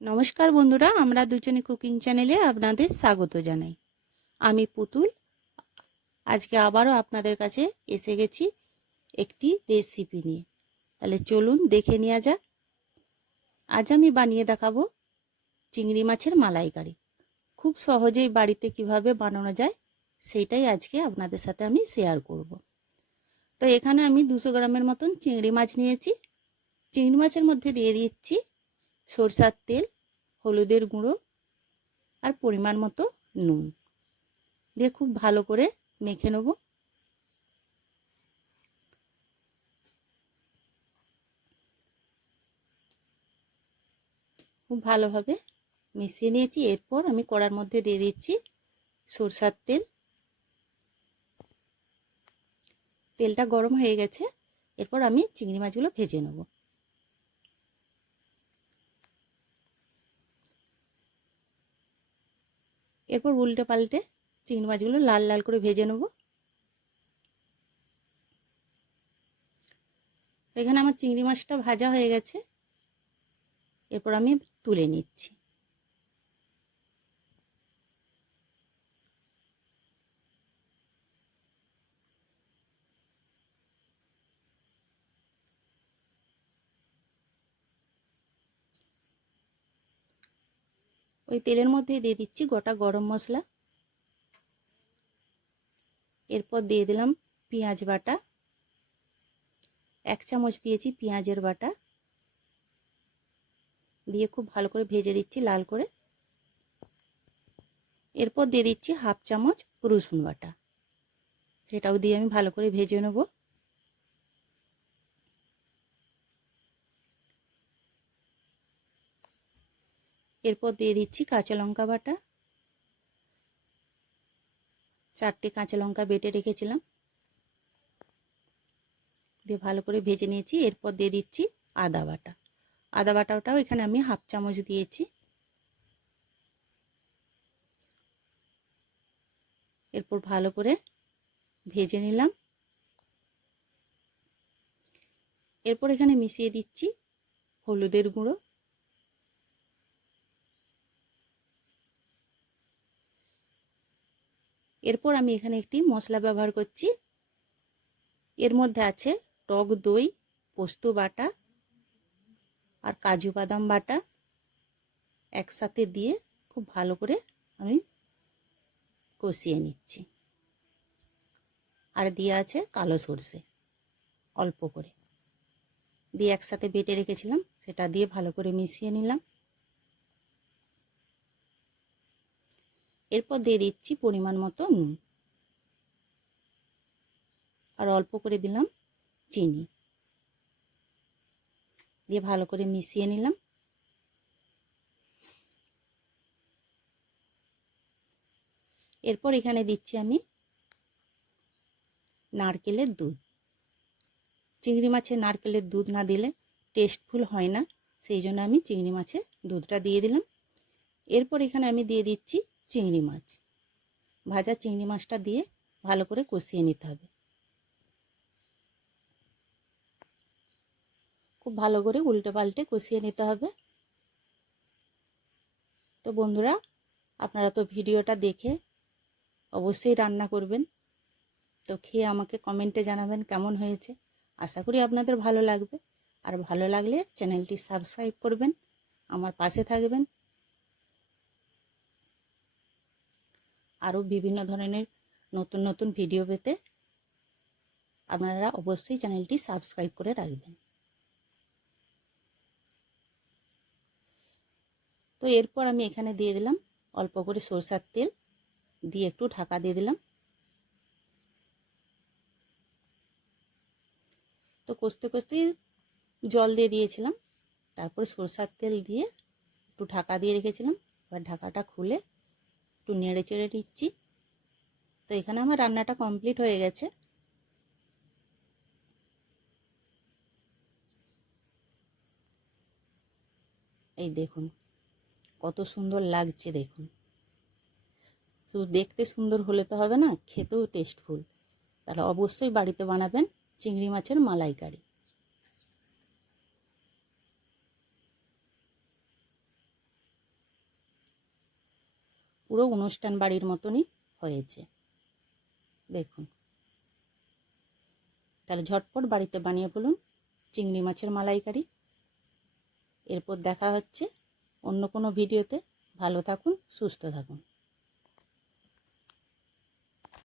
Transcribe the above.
নমস্কার বন্ধুরা, আমরা দুজনে কুকিং চ্যানেলে আপনাদের স্বাগত জানাই। আমি পুতুল। আজকে আবারও আপনাদের কাছে এসে গেছি একটি রেসিপি নিয়ে। তাহলে চলুন দেখে নেওয়া যাক। আজ আমি বানিয়ে দেখাবো চিংড়ি মাছের মালাইকারি। খুব সহজেই বাড়িতে কিভাবে বানানো যায় সেইটাই আজকে আপনাদের সাথে আমি শেয়ার করব। তো এখানে আমি 200 গ্রামের মতন চিংড়ি মাছ নিয়েছি। চিংড়ি মাছের মধ্যে দিয়ে দিচ্ছি সরষার তেল, হলুদের গুঁড়ো আর পরিমাণ মতো নুন দিয়ে খুব ভালো করে মেখে নেব। খুব ভালোভাবে মিশিয়ে নিয়েছি। এরপর আমি কড়ার মধ্যে দিয়ে দিচ্ছি সরষার তেল। তেলটা গরম হয়ে গেছে। এরপর আমি চিংড়ি মাছগুলো ভেজে নেব। এরপর উল্টে পাল্টে চিংড়ি মাছগুলো লাল লাল করে ভেজে নেব। এখানে আমার চিংড়ি মাছটা ভাজা হয়ে গেছে। এরপর আমি তুলে নিচ্ছি। ওই তেলের মধ্যে দিয়ে দিচ্ছি গোটা গরম মশলা। এরপর দিয়ে দিলাম পেঁয়াজ বাটা। 1 চামচ দিয়েছি পেঁয়াজের বাটা, দিয়ে খুব ভালো করে ভেজে দিচ্ছি লাল করে। এরপর দিয়ে দিচ্ছি 1/2 চামচ রসুন বাটা, সেটাও দিয়ে আমি ভালো করে ভেজে নেব। এরপর দিয়ে দিচ্ছি কাঁচা লঙ্কা বাটা। 4টে কাঁচা লঙ্কা বেটে রেখেছিলাম, দিয়ে ভালো করে ভেজে নিয়েছি। এরপর দিয়ে দিচ্ছি আদা বাটা। আদা বাটাটাও এখানে আমি 1/2 চামচ দিয়েছি। এরপর ভালো করে ভেজে নিলাম। এরপর এখানে মিশিয়ে দিচ্ছি হলুদের গুঁড়ো, এরপর আমি এখানে একটি মশলা ব্যবহার করছি। এর মধ্যে আছে টক দই, পোস্ত বাটা আর কাজু বাদাম বাটা একসাথে দিয়ে খুব ভালো করে আমি কষিয়ে নিচ্ছি। আর দিয়ে আছে কালো সর্ষে অল্প করে, দিয়ে একসাথে বেটে রেখেছিলাম, সেটা দিয়ে ভালো করে মিশিয়ে নিলাম। এরপর দিয়ে দিচ্ছি পরিমাণ মতো নুন আর অল্প করে দিলাম চিনি, দিয়ে ভালো করে মিশিয়ে নিলাম। এরপর এখানে দিচ্ছি আমি নারকেলের দুধ। চিংড়ি মাছে নারকেলের দুধ না দিলে টেস্টফুল হয় না, সেই জন্য আমি চিংড়ি মাছের দুধটা দিয়ে দিলাম। এরপর এখানে আমি দিয়ে দিচ্ছি চিংড়ি মাছ। ভাজা চিংড়ি মাছটা দিয়ে ভালো করে কষিয়ে নিতে হবে। খুব ভালো করে উল্টে পাল্টে কষিয়ে নিতে হবে। তো বন্ধুরা, আপনারা তো ভিডিওটা দেখে অবশ্যই রান্না করবেন। তো খেয়ে আমাকে কমেন্টে জানাবেন কেমন হয়েছে। আশা করি আপনাদের ভালো লাগবে। আর ভালো লাগলে চ্যানেলটি সাবস্ক্রাইব করবেন, আমার পাশে থাকবেন। আরও বিভিন্ন ধরনের নতুন নতুন ভিডিও পেতে আপনারা অবশ্যই চ্যানেলটি সাবস্ক্রাইব করে রাখবেন। তো এরপর আমি এখানে দিয়ে দিলাম অল্প করে সরষার তেল, দিয়ে একটু ঢাকা দিয়ে দিলাম। তো কষতে কষতে জল দিয়ে দিয়েছিলাম, তারপরে সরষার তেল দিয়ে একটু ঢাকা দিয়ে রেখেছিলাম। এবার ঢাকাটা খুলে একটু নেড়ে চেড়ে দিচ্ছি। তো এখানে আমার রান্নাটা কমপ্লিট হয়ে গেছে। এই দেখুন কত সুন্দর লাগছে, দেখুন। শুধু দেখতে সুন্দর হলে তো হবে না, খেতেও টেস্টফুল। তাহলে অবশ্যই বাড়িতে বানাবেন চিংড়ি মাছের মালাইকারি। পুরো অনুষ্ঠান বাড়ির মতনই হয়েছে। দেখুন, তাহলে ঝটপট বাড়িতে বানিয়ে ফেলুন চিংড়ি মাছের মালাইকারি। এরপর দেখা হচ্ছে অন্য কোনো ভিডিওতে। ভালো থাকুন, সুস্থ থাকুন।